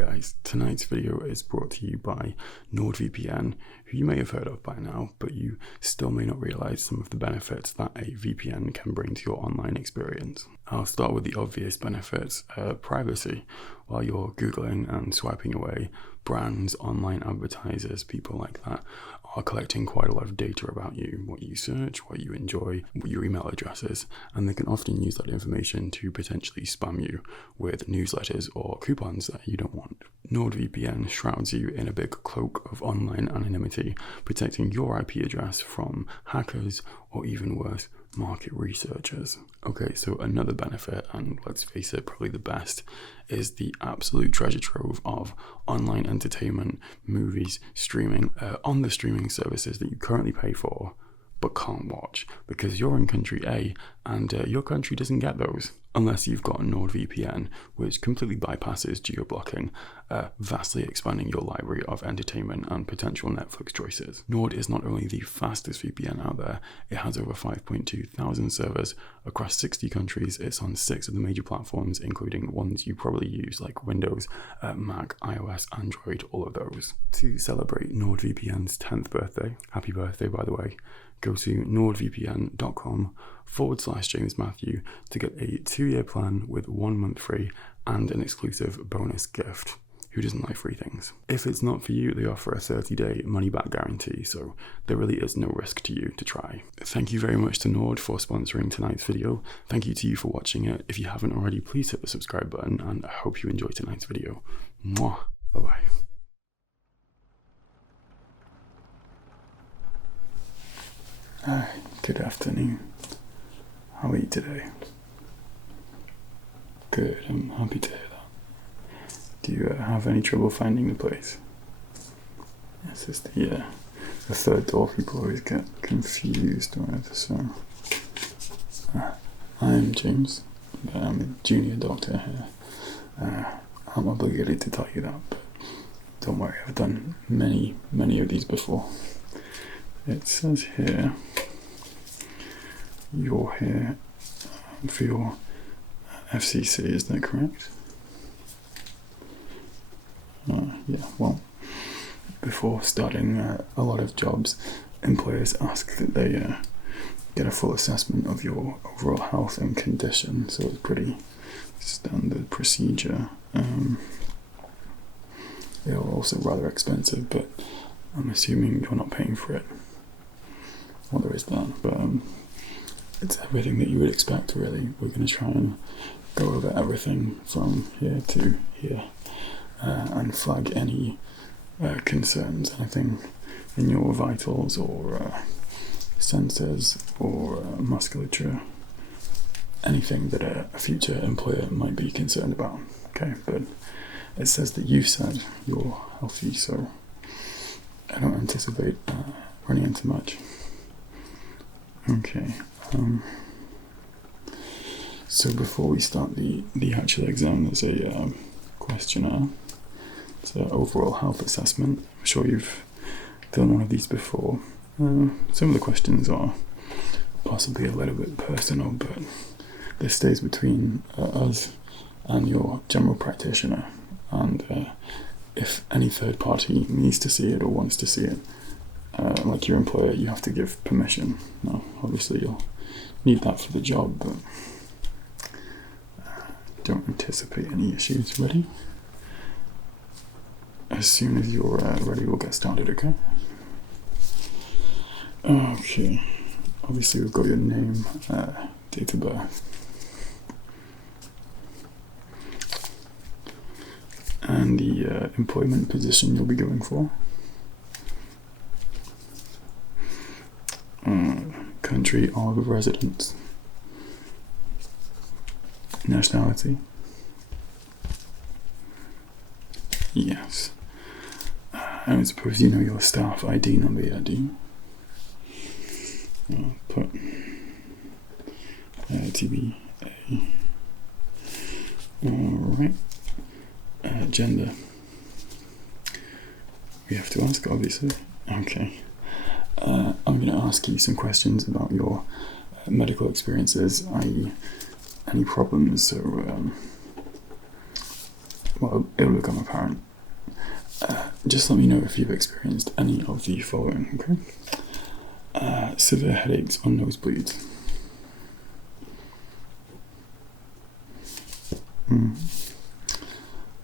guys, tonight's video is brought to you by NordVPN, who you may have heard of by now, but you still may not realize some of the benefits that a VPN can bring to your online experience. I'll start with the obvious benefits, privacy. While you're Googling and swiping away, brands, online advertisers, people like that are collecting quite a lot of data about you, what you search, what you enjoy, what your email address is, and they can often use that information to potentially spam you with newsletters or coupons that you don't want. NordVPN shrouds you in a big cloak of online anonymity, protecting your IP address from hackers or even worse, market researchers. Okay, so another benefit, and let's face it, probably the best, is the absolute treasure trove of online entertainment, movies, streaming, on the streaming services that you currently pay for but can't watch because you're in country A and your country doesn't get those unless you've got NordVPN, which completely bypasses geo-blocking, vastly expanding your library of entertainment and potential Netflix choices. Nord is not only the fastest VPN out there, it has over 5.2 thousand servers across 60 countries. It's on 6 of the major platforms, including ones you probably use like Windows, Mac, iOS, Android, all of those. To celebrate NordVPN's 10th birthday, happy birthday by the way, go to nordvpn.com/James Matthew to get a 2-year plan with 1 month free and an exclusive bonus gift. Who doesn't like free things? If it's not for you, they offer a 30-day money-back guarantee, so there really is no risk to you to try. Thank you very much to Nord for sponsoring tonight's video. Thank you to you for watching it. If you haven't already, please hit the subscribe button, and I hope you enjoy tonight's video. Mwah. Bye-bye. Hi, good afternoon. How are you today? Good, I'm happy to hear that. Do you have any trouble finding the place? This is the third door. People always get confused whenever, so... I'm James. I'm a junior doctor here. I'm obligated to tell you that, but don't worry, I've done many of these before. It says here, you're here for your FCC, is that correct? Yeah, well, before starting a lot of jobs, employers ask that they get a full assessment of your overall health and condition, so it's pretty standard procedure. They're also rather expensive, but I'm assuming you're not paying for it. Well, there is that, but it's everything that you would expect, really. We're going to try and go over everything from here to here and flag any concerns, anything in your vitals or sensors or musculature, anything that a future employer might be concerned about. Okay, but it says that you said you're healthy, so I don't anticipate running into much. Okay, so before we start the actual exam, there's a questionnaire. It's an overall health assessment. I'm sure you've done one of these before. Some of the questions are possibly a little bit personal, but this stays between us and your general practitioner, and if any third party needs to see it or wants to see it, like your employer, you have to give permission. Now, obviously you'll need that for the job, but don't anticipate any issues. Ready? As soon as you're ready, we'll get started, okay? Okay, obviously we've got your name, date of birth, and the employment position you'll be going for. Country of residence. Nationality. Yes. I don't suppose you know your staff ID number yet, do you? I'll put TBA. Alright. Gender. We have to ask, obviously. Okay. I'm going to ask you some questions about your medical experiences, i.e. any problems, so well, it'll become apparent. Just let me know if you've experienced any of the following, okay? Severe headaches or nosebleeds.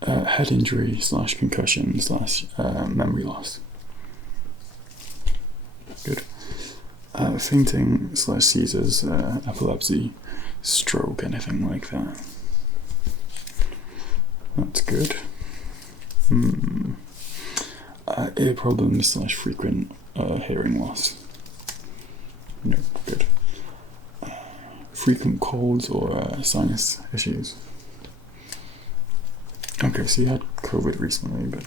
Head injury / concussion / memory loss. Good. Fainting / seizures, epilepsy, stroke, anything like that. That's good. Ear problems / frequent hearing loss. No, good. Frequent colds or sinus issues. Okay, so you had COVID recently, but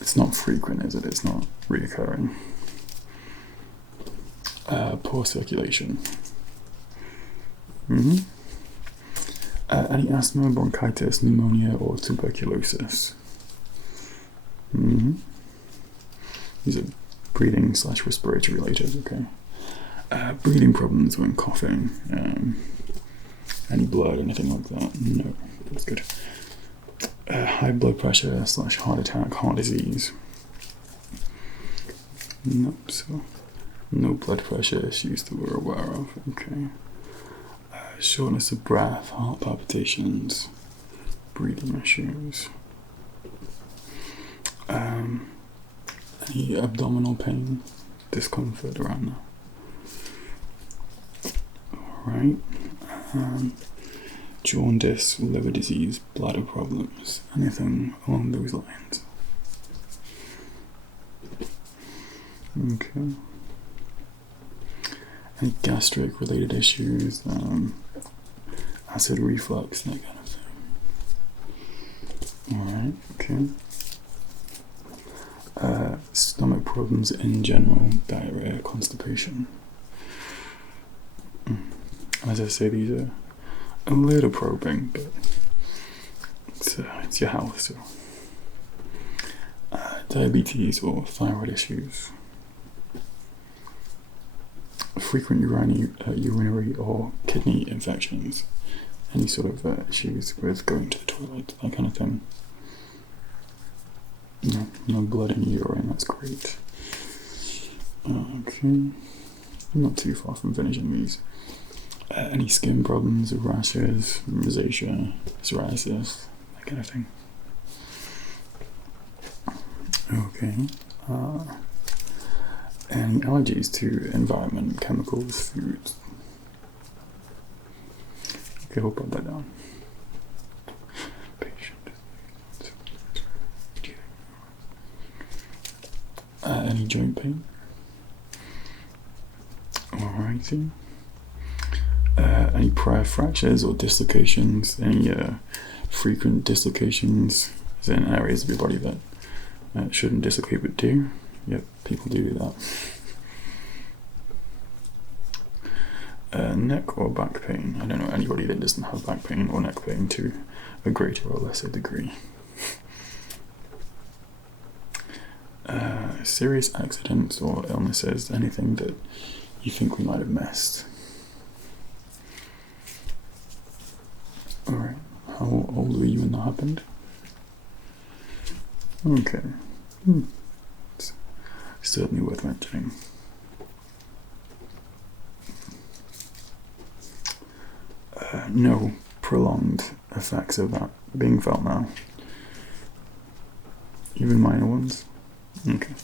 it's not frequent, is it? It's not reoccurring. Poor circulation. Any asthma, bronchitis, pneumonia, or tuberculosis. These are breathing / respiratory related, okay. Breathing problems when coughing, any blood, anything like that. No, that's good. High blood pressure / heart attack, heart disease. Nope, so no blood pressure issues that we're aware of, okay. Shortness of breath, heart palpitations, breathing issues. Any abdominal pain, discomfort around that. Alright. Jaundice, liver disease, bladder problems, anything along those lines. Okay. Any gastric related issues, acid reflux, that kind of thing. Alright, okay. Stomach problems in general, diarrhea, constipation. As I say, these are a little probing, but it's your health, so. Diabetes or thyroid issues. Frequent urinary or kidney infections. Any sort of issues with going to the toilet, that kind of thing. No blood in urine, that's great. Okay, not too far from finishing these. Any skin problems, rashes, rosacea, psoriasis, that kind of thing. Okay. Any allergies to environment, chemicals, foods. Okay, we'll put that down. Any joint pain? Alrighty. Any prior fractures or dislocations? Any frequent dislocations in areas of your body that shouldn't dislocate but do? Yep, people do that. Neck or back pain? I don't know anybody that doesn't have back pain or neck pain to a greater or lesser degree. Serious accidents or illnesses, anything that you think we might have missed. Alright, how old were you when that happened? Okay. It's certainly worth mentioning. No prolonged effects of that being felt now. Even minor ones? Okay.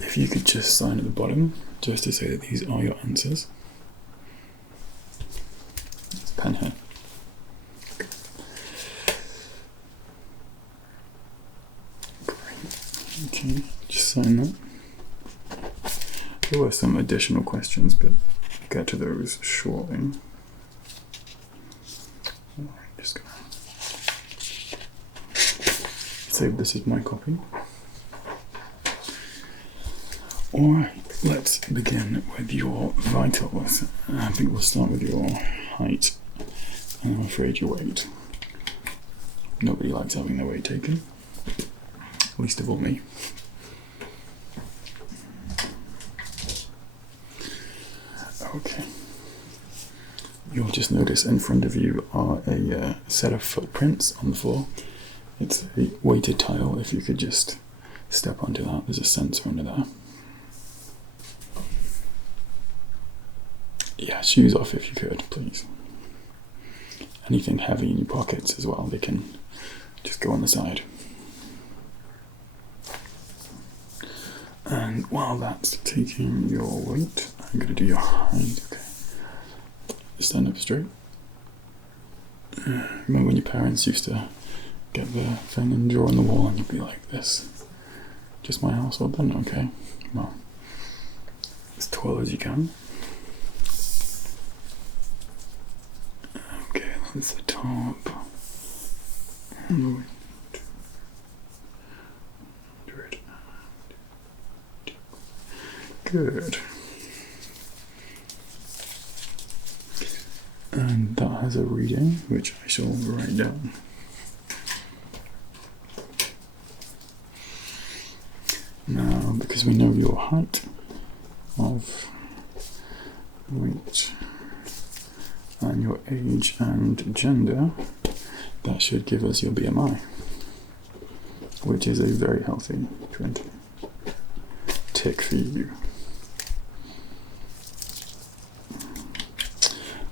If you could just sign at the bottom, just to say that these are your answers. It's pen here. Great. Okay, just sign that. There were some additional questions, but I'll get to those shortly. Just gonna save this as my copy. Alright, let's begin with your vitals. I think we'll start with your height, and I'm afraid your weight. Nobody likes having their weight taken, least of all me. Okay. You'll just notice in front of you are a set of footprints on the floor. It's a weighted tile. If you could just step onto that, there's a sensor under there. Yeah, shoes off if you could, please. Anything heavy in your pockets as well, they can just go on the side. And while that's taking your weight, I'm going to do your height. Okay. Stand up straight. Remember when your parents used to get the thing and draw on the wall and you'd be like this? Just my household then? Okay. Well, as tall as you can. Okay, that's the top. Good. And that has a reading, which I shall write down. Now, because we know your height of weight and your age and gender, that should give us your BMI, which is a very healthy 20 tick for you.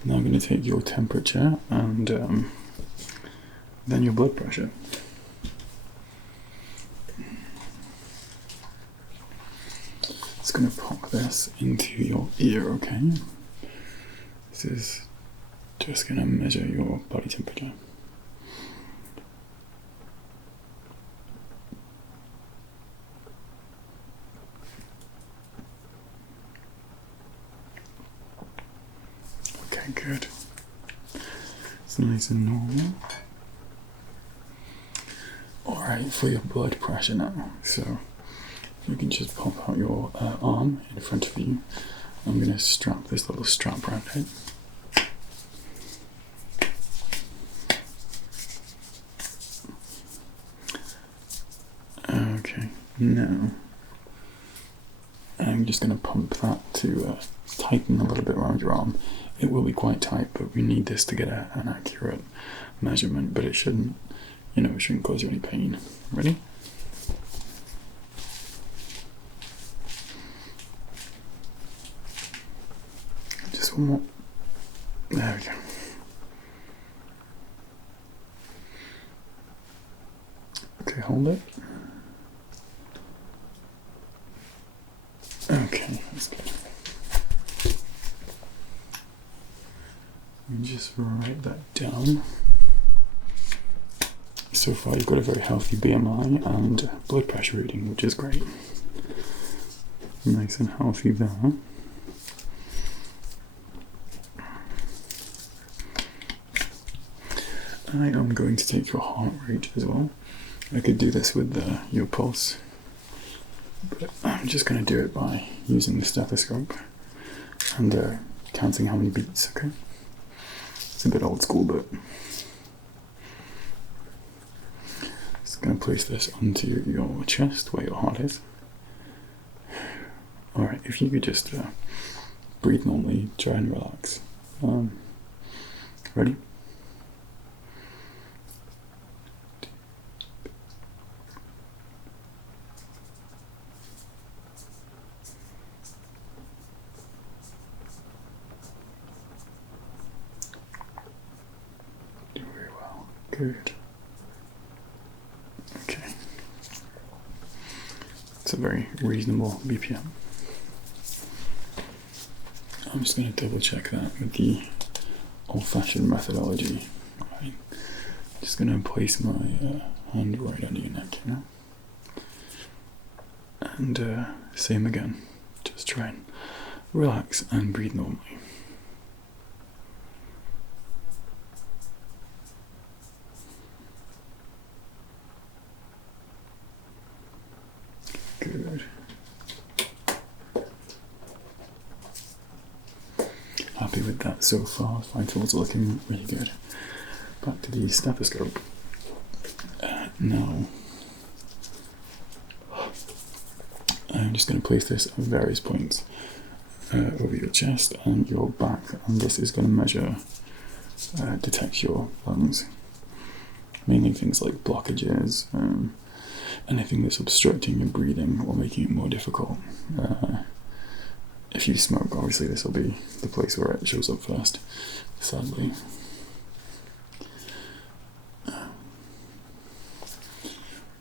Now I'm going to take your temperature and then your blood pressure. Just going to pop this into your ear, okay? This is just going to measure your body temperature. Okay, good. It's nice and normal. Alright, for your blood pressure now. So, you can just pop out your arm in front of you. I'm going to strap this little strap around it. Okay, now I'm just going to pump that to tighten a little bit around your arm. It will be quite tight, but we need this to get an accurate measurement, but it shouldn't, it shouldn't cause you any pain. Ready? Just one more. There we go. Okay, hold it. Okay, that's good. Let me just write that down. So far you've got a very healthy BMI and blood pressure reading, which is great. Nice and healthy there. I am going to take your heart rate as well. I could do this with your pulse, but I'm just going to do it by using the stethoscope and counting how many beats, okay? It's a bit old school, but just going to place this onto your chest where your heart is. Alright, if you could just breathe normally, try and relax. Ready? Very well. Good. Okay. It's a very reasonable BPM. I'm just going to double check that with the old-fashioned methodology. Right. Just going to place my hand right under your neck here. And same again. Just try and relax and breathe normally. Good. Happy with that so far. Vitals are looking really good. Back to the stethoscope. Now, I'm just going to place this at various points over your chest and your back, and this is going to measure, detect your lungs. Mainly things like blockages, anything that's obstructing your breathing or making it more difficult. If you smoke, obviously this will be the place where it shows up first, sadly.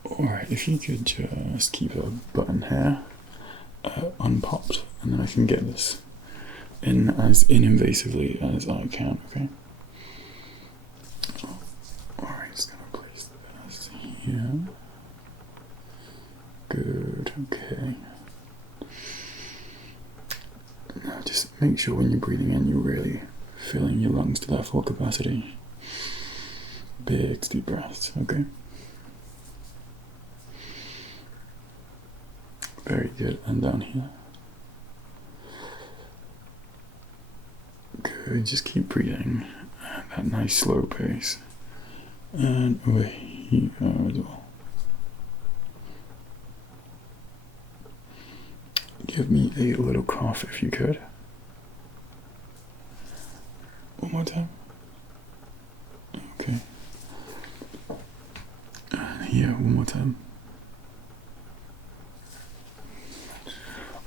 Alright, if you could just keep a button here unpopped, and then I can get this in as invasively as I can, okay? Alright, just gonna place this here. Good, okay. Now just make sure when you're breathing in, you're really filling your lungs to their full capacity. Big, deep breaths, okay? Very good, and down here. Good, just keep breathing at that nice slow pace. And away here as well. Give me a little cough if you could. One more time. Okay. And here, one more time.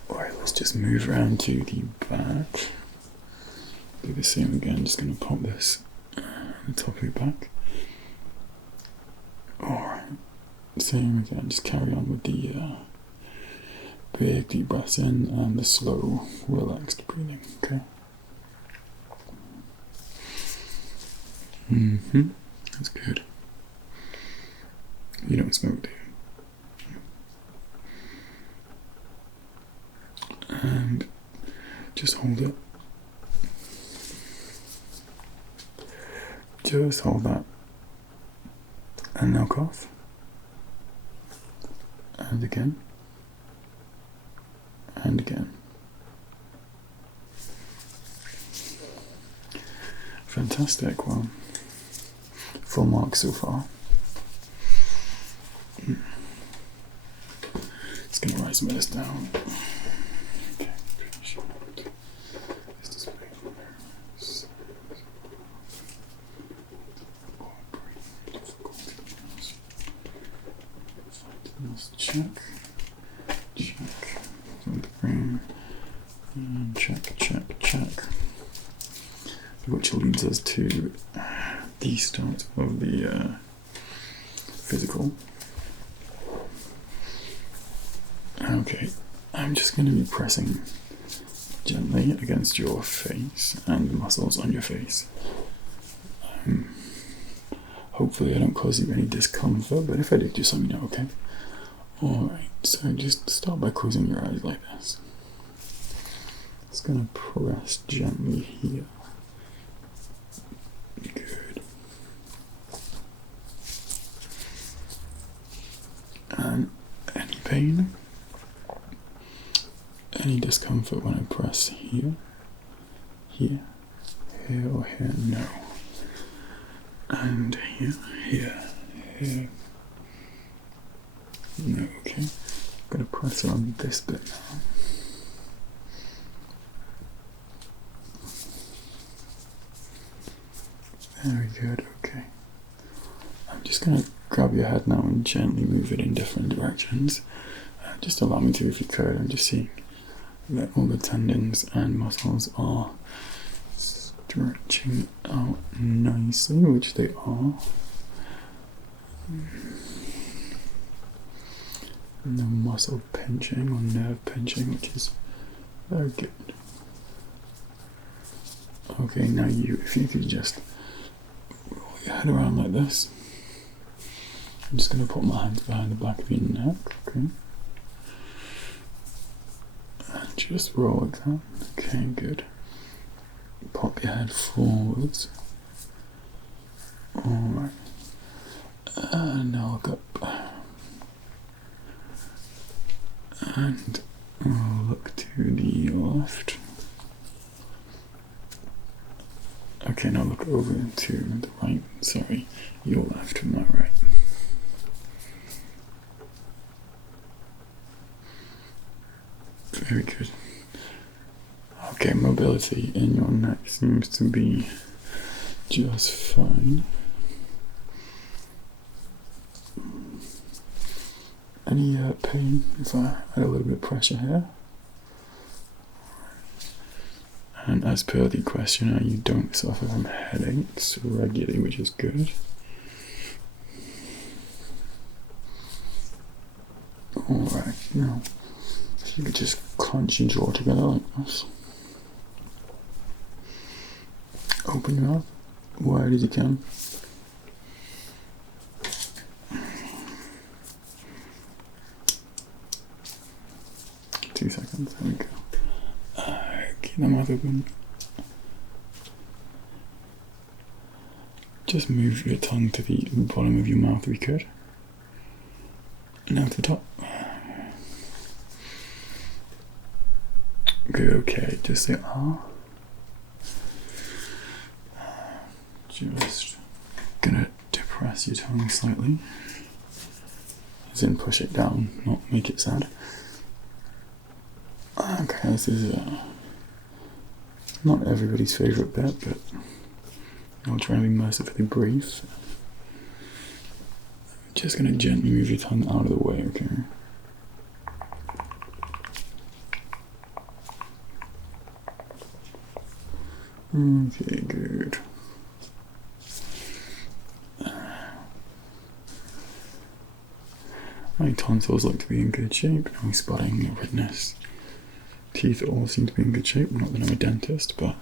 Alright, let's just move around to the back. Do the same again, just going to pop this on the top of your back. Alright, same again, just carry on with the big deep breaths in and the slow, relaxed breathing, okay? That's good. You don't smoke, do you? And just hold it. Just hold that. And now cough. And again. And again. Fantastic. Well, full marks so far. Just going to write some of this down. Okay. Check. And check. Which leads us to the start of the physical. Okay, I'm just going to be pressing gently against your face and the muscles on your face. Hopefully I don't cause you any discomfort, but if I do, just let me know, okay? Alright, so just start by closing your eyes like this. Just going to press gently here. Good. And any pain? Any discomfort when I press here? Here or here? No. And here. No, okay. I'm going to press on this bit now. Very good, okay. I'm just going to grab your head now and gently move it in different directions. Just allow me to if you could. I'm just seeing that all the tendons and muscles are stretching out nicely, which they are. No muscle pinching or nerve pinching, which is very good. Okay, now if you could just roll your head around like this. I'm just going to put my hands behind the back of your neck, okay? And just roll it down. Okay, good. Pop your head forwards. Alright. And now look up. And I'll look to the left. Okay, now look over to the right. Sorry, your left, not right. Very good. Okay, mobility in your neck seems to be just fine. Any pain if I add a little bit of pressure here? And as per the questionnaire, you don't suffer from headaches regularly, which is good. Alright, now, if you could just clench your jaw together like this. Open your mouth wide as you can. Seconds, there we go. Keep the mouth open. Just move your tongue to the bottom of your mouth if you could. Now to the top. Good, okay, just say ah. Just gonna depress your tongue slightly. As in push it down, not make it sad. Okay, this is not everybody's favourite bit, but I'll try and be mercifully brief. Just going to gently move your tongue out of the way, okay? Okay, good. My tonsils look to be in good shape, no spotting, no redness. Teeth all seem to be in good shape, not that I'm a dentist, but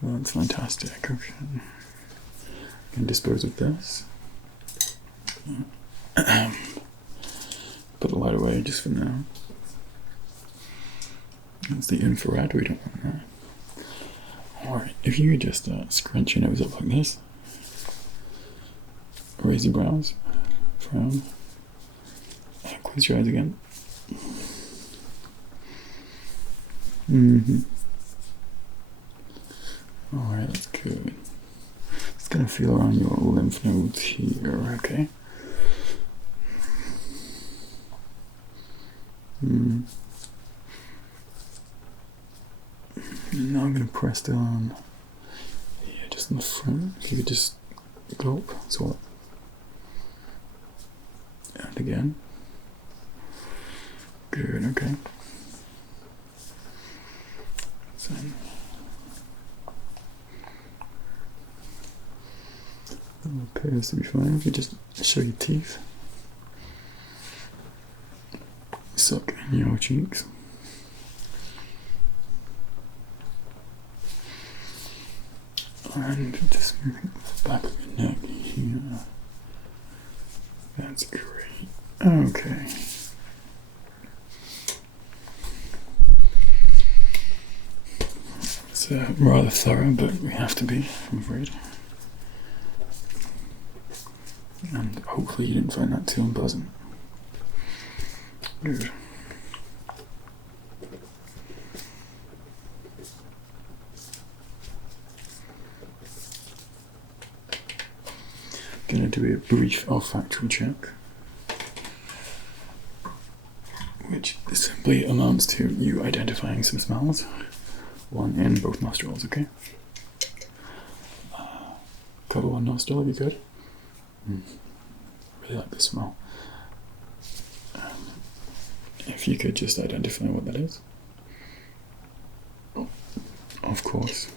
well, that's fantastic. Okay. I can dispose of this. Put the light away just for now. That's the infrared, we don't want that. Alright, if you could just scrunch your nose up like this. Raise your brows. Frown. Close your eyes again. Alright, that's good. It's gonna feel around your lymph nodes here, okay? And now I'm gonna press down here, just in the front. If you could just gulp, swallow. And again. Good, okay. That appears to be fine. If you just show your teeth, suck in your cheeks, and just moving the back of your neck here. That's great. Okay. It's rather thorough, but we have to be, I'm afraid. And hopefully you didn't find that too unpleasant. Good. Gonna do a brief olfactory check, which simply amounts to you identifying some smells. One in both nostrils, okay? Cover one nostril if you could. Really like the smell. If you could just identify what that is. Of course.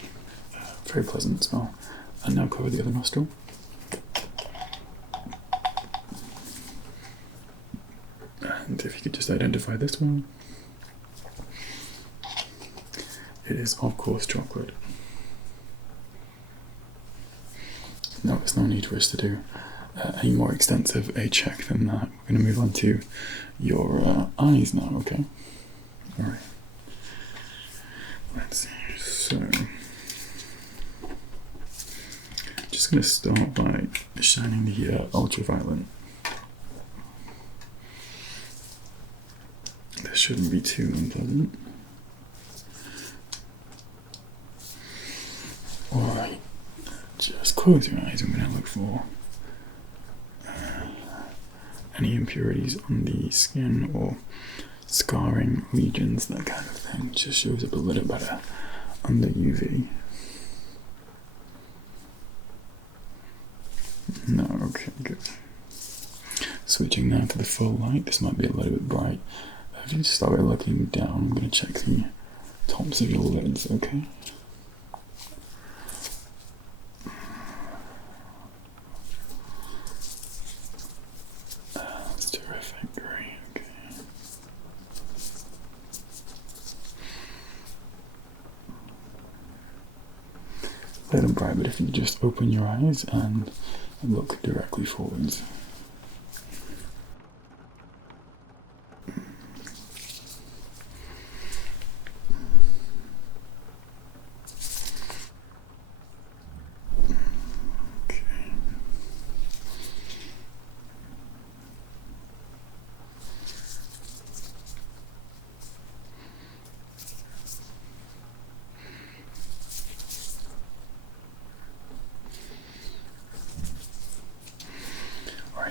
Very pleasant smell. And now cover the other nostril. And if you could just identify this one. It is, of course, chocolate. No, there's no need for us to do any more extensive a check than that. We're going to move on to your eyes now, okay? Alright. Let's see. So, just going to start by shining the ultraviolet. This shouldn't be too unpleasant. Alright, just close your eyes. I'm going to look for any impurities on the skin or scarring, lesions, that kind of thing. Just shows up a little better under UV. No, okay, good. Switching now to the full light. This might be a little bit bright. If you just start by looking down, I'm going to check the tops of your lids, okay? That's terrific, great, okay. A little bright, but if you just open your eyes and look directly forwards.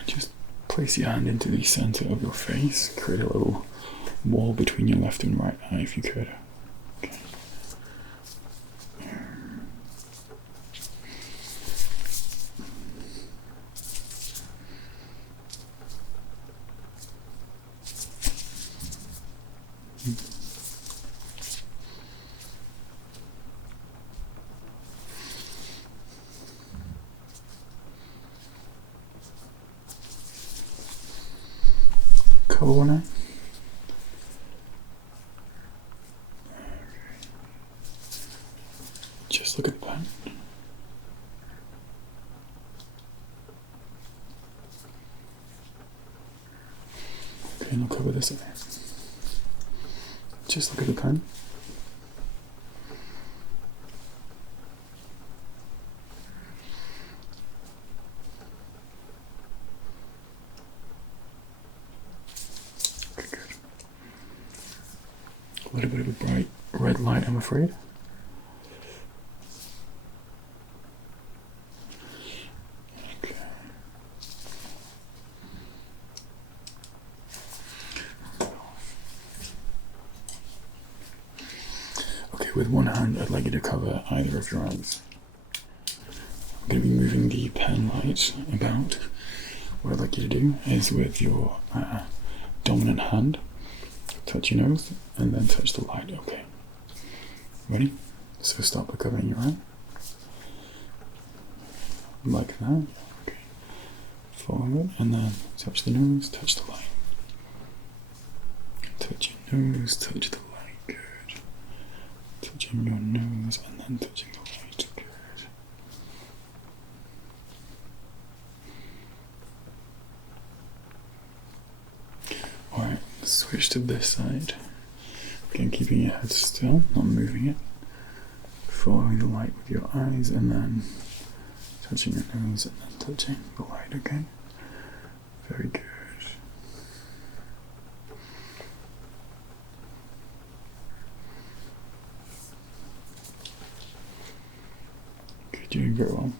Just place your hand into the center of your face, create a little wall between your left and right eye if you could. Okay. Cover one eye. Just look at the pen. Okay, now cover this eye. Just look at the pen. A little bit of a bright red light, I'm afraid. Okay. Okay, with one hand, I'd like you to cover either of your eyes. I'm going to be moving the pen light about. What I'd like you to do is with your dominant hand, touch your nose, and then touch the light, okay? Ready? So start by covering your eye. Like that, okay. Follow it, and then touch the nose, touch the light. Touch your nose, touch the light, good. Touching your nose, and then touching the light, good. Alright, switch to this side. Again, keeping your head still, not moving it. Following the light with your eyes, and then touching your nose, and then touching the light, okay? Very good. Good, you're doing very well.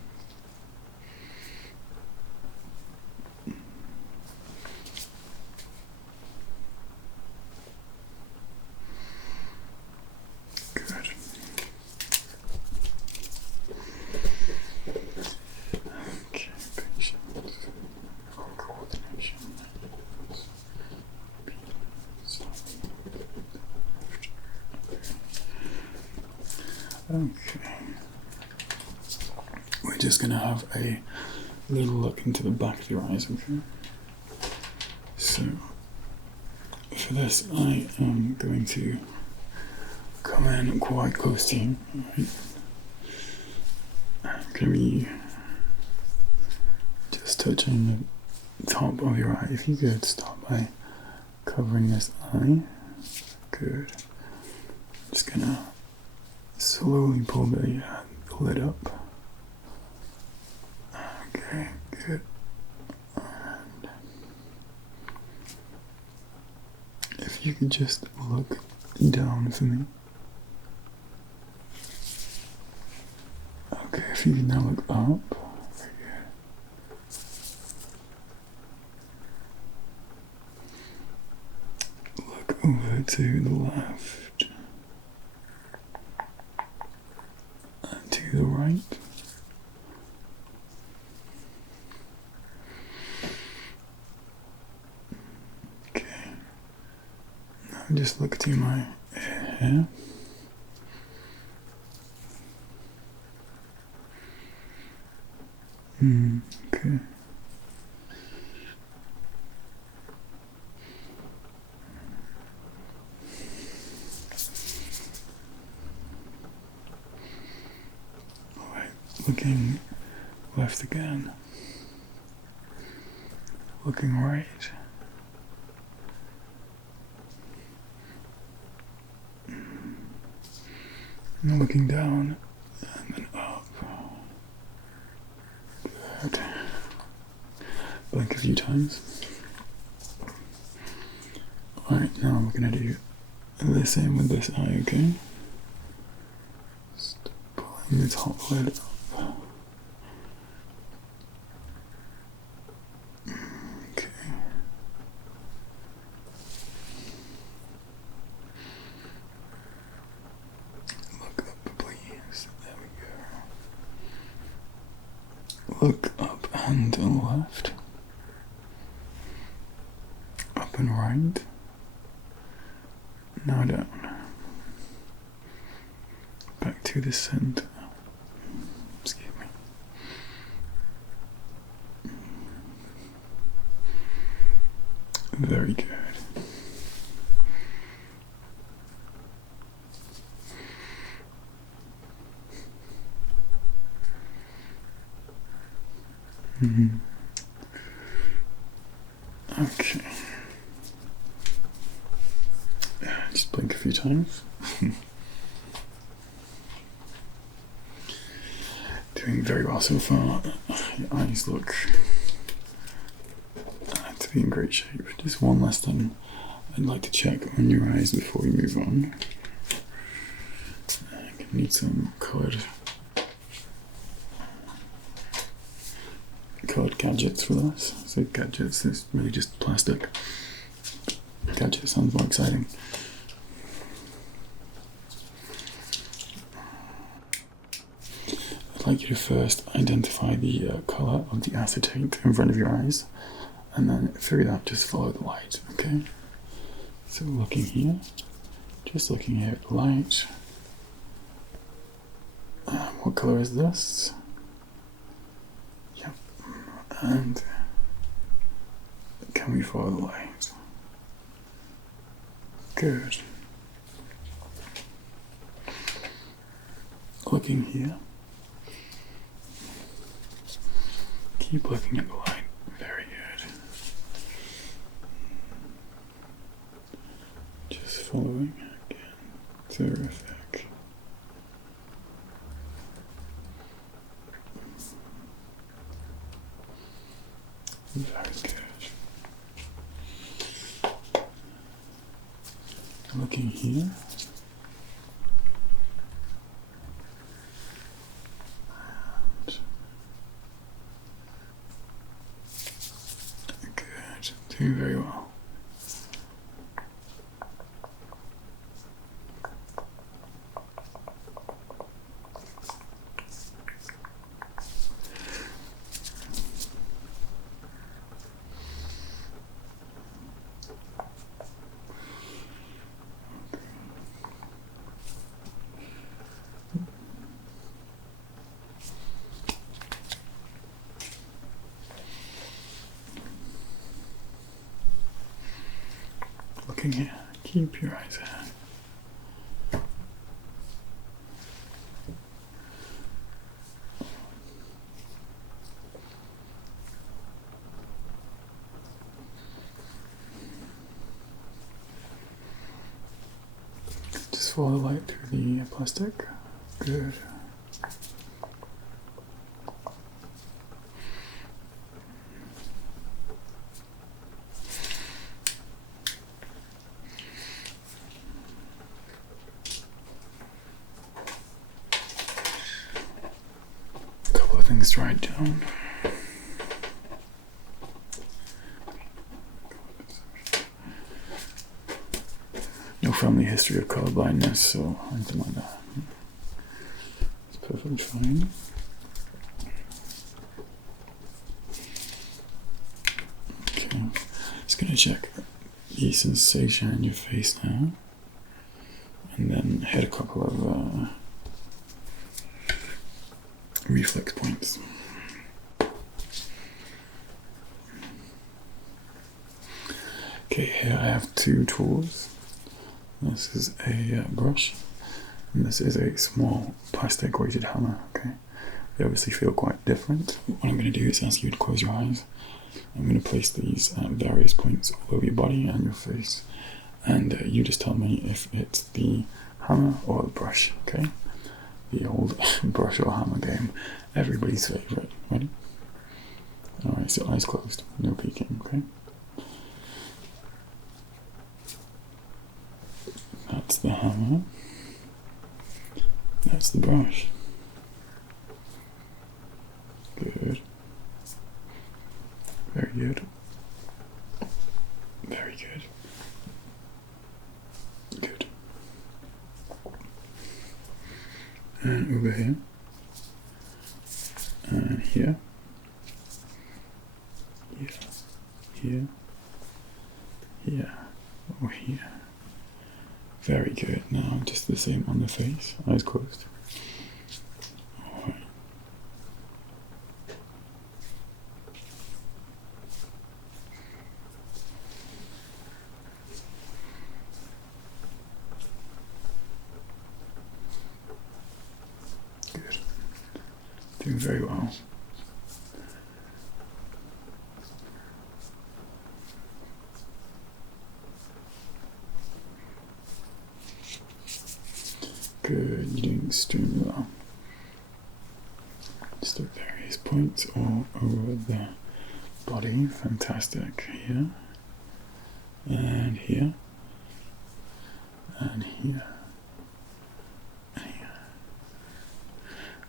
Okay, we're just going to have a little look into the back of your eyes, okay? So, for this, I am going to come in quite close to you, alright? I'm going to be just touching the top of your eye. If you could start by covering this eye, good. Just going to slowly pull the lid up. Okay, good. And if you could just look down for me. Okay, if you can now look up. Very good. Look to the left, and to the right. Okay, now just look to my hair. Okay. Alright, looking left again. Looking right. And looking down and then up. Good. Blink a few times. Alright, now we're going to do the same with this eye, okay? Just pulling the top lid up. Okay. Look up, please. There we go. Look up and to the left. Up and right. Now down. Back to the center. Excuse me. Very good. Okay. Just blink a few times. Doing very well so far. Your eyes look to be in great shape. Just one last thing I'd like to check on your eyes before we move on. I need some coloured gadgets for this. So gadgets is really just plastic. Gadget sounds more exciting. I'd like you to first identify the colour of the acetate in front of your eyes, and then through that just follow the light, okay? So looking here, just looking here at the light. What colour is this? Yep. And can we follow the light? Good. Looking here. Keep looking at the light. Very good. Just following again. Terrific. Very good. Looking here. Good. Doing very well. Looking here, keep your eyes ahead. Just follow the light through the plastic. Good. Things to write down. family history of colour blindness or anything like that. It's perfectly fine. Okay, just going to check the sensation in your face now, and then hit a couple of reflex points. Okay, here I have two tools. This is a brush, and this is a small plastic weighted hammer. Okay, they obviously feel quite different. What I'm going to do is ask you to close your eyes. I'm going to place these at various points all over your body and your face, and you just tell me if it's the hammer or the brush. Okay, the old brush or hammer game, everybody's favourite. Ready? Alright, so eyes closed, no peeking. Okay. That's the hammer. That's the brush. Good. Very good. Very good. Good. And over here. And here. Here. Here. Here. Over here. Very good. Now just the same on the face. Eyes closed. Alright. Good. Doing very well. Good, you're doing extremely well. Just at various points all over the body. Fantastic. Here. And here. And here. And here.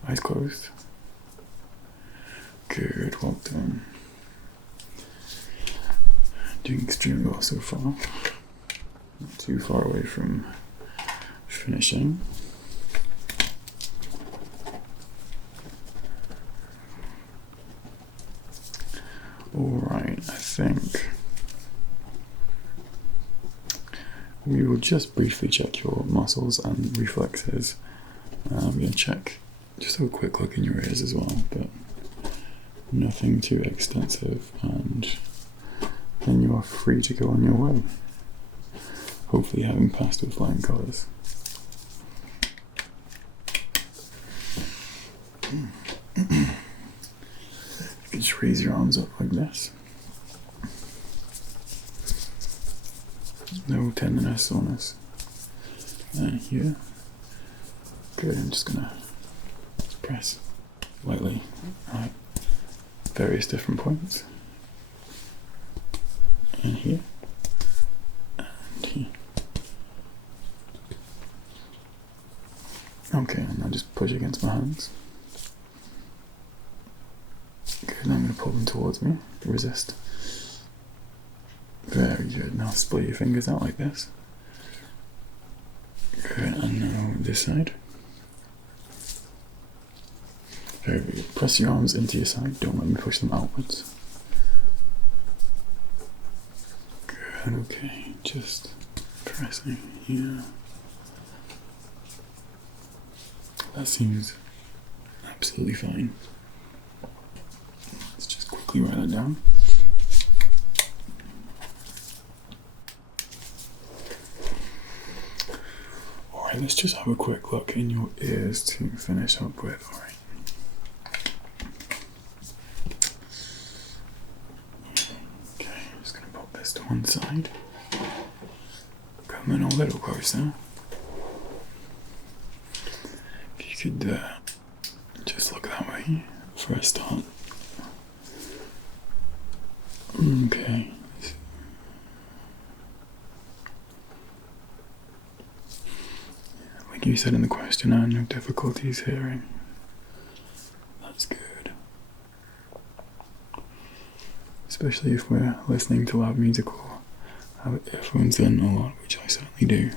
Eyes closed. Good, well done. Doing extremely well so far. Not too far away from finishing. Alright, I think we will just briefly check your muscles and reflexes. I'm going to check, just have a quick look in your ears as well, but nothing too extensive, and then you are free to go on your way. Hopefully having passed with flying colours. You can just raise your arms up like this. No tenderness, soreness. And here. Good, I'm just gonna press lightly at various different points. And here. And here. Okay, and now just push against my hands. Good, now I'm going to pull them towards me, resist. Very good, now split your fingers out like this. Good, and now this side. Very good, press your arms into your side, don't let me push them outwards. Good, okay, just pressing here. That seems absolutely fine. Let's just quickly write that down. Alright, let's just have a quick look in your ears to finish up with. Alright. Okay, I'm just going to pop this to one side. Come in a little closer. If you could just look that way for a start. Okay. Like you said in the questionnaire, no difficulties hearing. That's good. Especially if we're listening to loud music or have earphones in a lot, which I certainly do.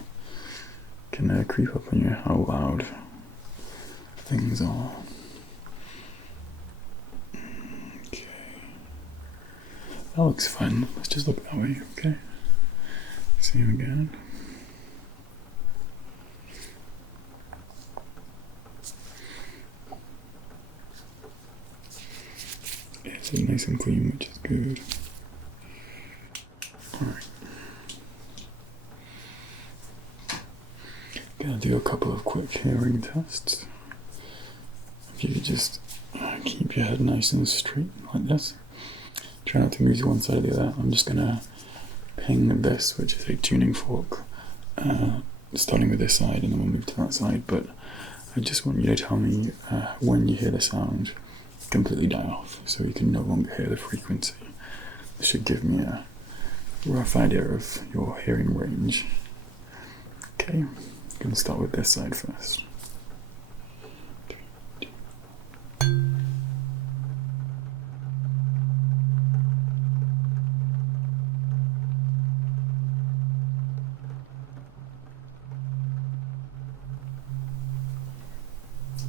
can creep up on you how loud things are. Okay. That looks fun. Let's just look that way, okay? Same again. It's nice and clean, which is good. Alright. Gonna do a couple of quick hearing tests. If you could just keep your head nice and straight like this. Try not to move to one side or the other. I'm just gonna ping this, which is a tuning fork, starting with this side, and then we'll move to that side. But I just want you to tell me when you hear the sound completely die off, so you can no longer hear the frequency. This should give me a rough idea of your hearing range. Okay, I'm going to start with this side first.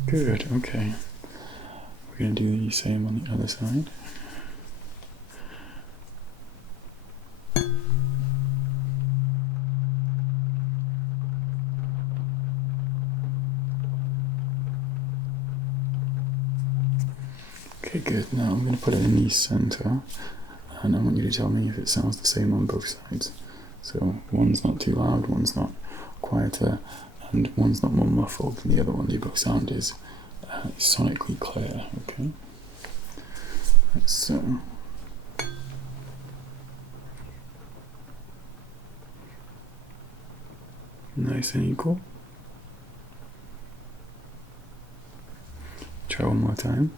Good, okay. We're going to do the same on the other side. Okay, good. Now I'm going to put it in the center, and I want you to tell me if it sounds the same on both sides. So one's not too loud, one's not quieter, and one's not more muffled than the other one. They both sound is sonically clear, okay? So nice and equal. Try one more time.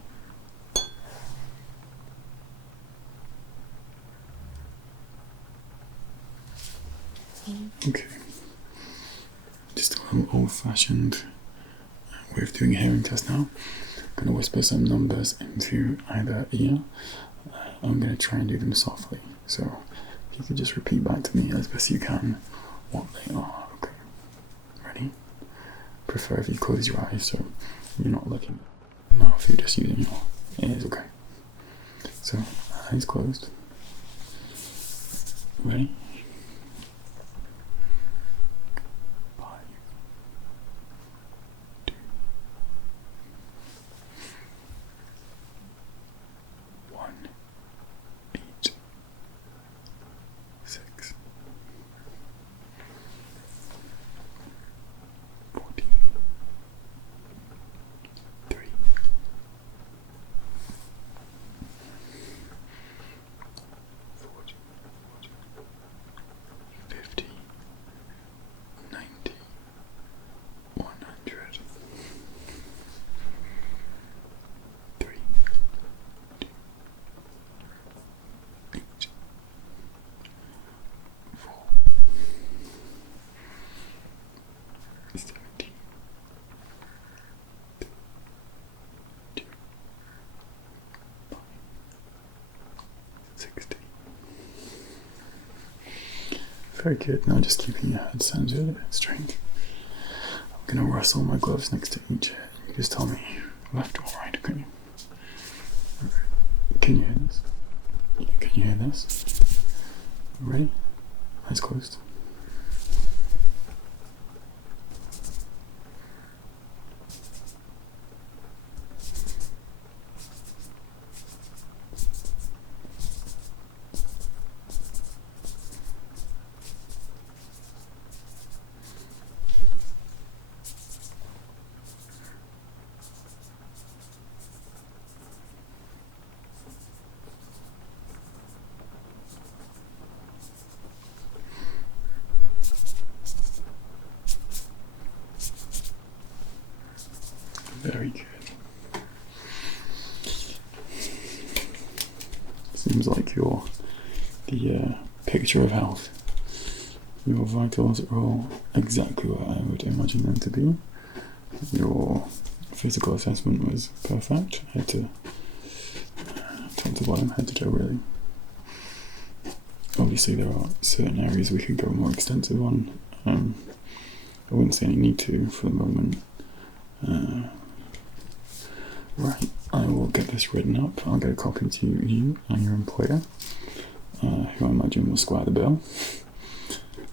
Okay. Just a little old-fashioned way of doing a hearing test now. I'm going to whisper some numbers into either ear. I'm going to try and do them softly. So if you could just repeat back to me as best you can what they are. Okay. Ready? Prefer if you close your eyes so you're not looking at your mouth, you're just using your ears. Okay. So eyes closed. Ready? 5, 2, 1, 8, 6, 14, 3, 40, 50, 90, 100, 3, 2, 8, 4, 17, 2, 5, 60. Very good. Now just keeping your head centered and straight. I'm going to rustle my gloves next to each head. You just tell me left or right, okay? Can you hear this? Can you hear this? Ready? Eyes closed. Very good. Seems like you're the picture of health. Your vitals are all exactly where I would imagine them to be. Your physical assessment was perfect. Head to top to bottom, head to toe, really. Obviously, there are certain areas we could go more extensive on. I wouldn't say any need to for the moment. Right, I will get this written up. I'll get a copy to you and your employer, who I imagine will square the bill,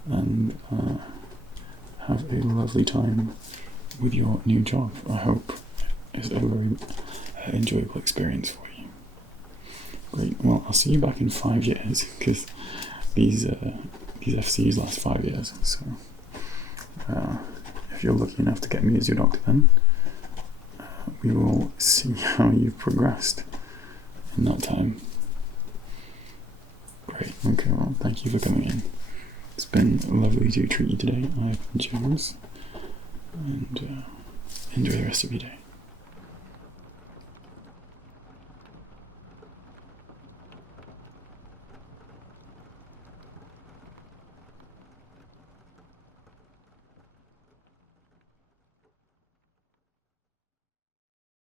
and have a lovely time with your new job. I hope it's a very enjoyable experience for you. Great. Well, I'll see you back in 5 years, because these FCs last 5 years. So if you're lucky enough to get me as your doctor, then we will see how you've progressed in that time. Great. Okay. Well, thank you for coming in. It's been lovely to treat you today. I've been James, and enjoy the rest of your day.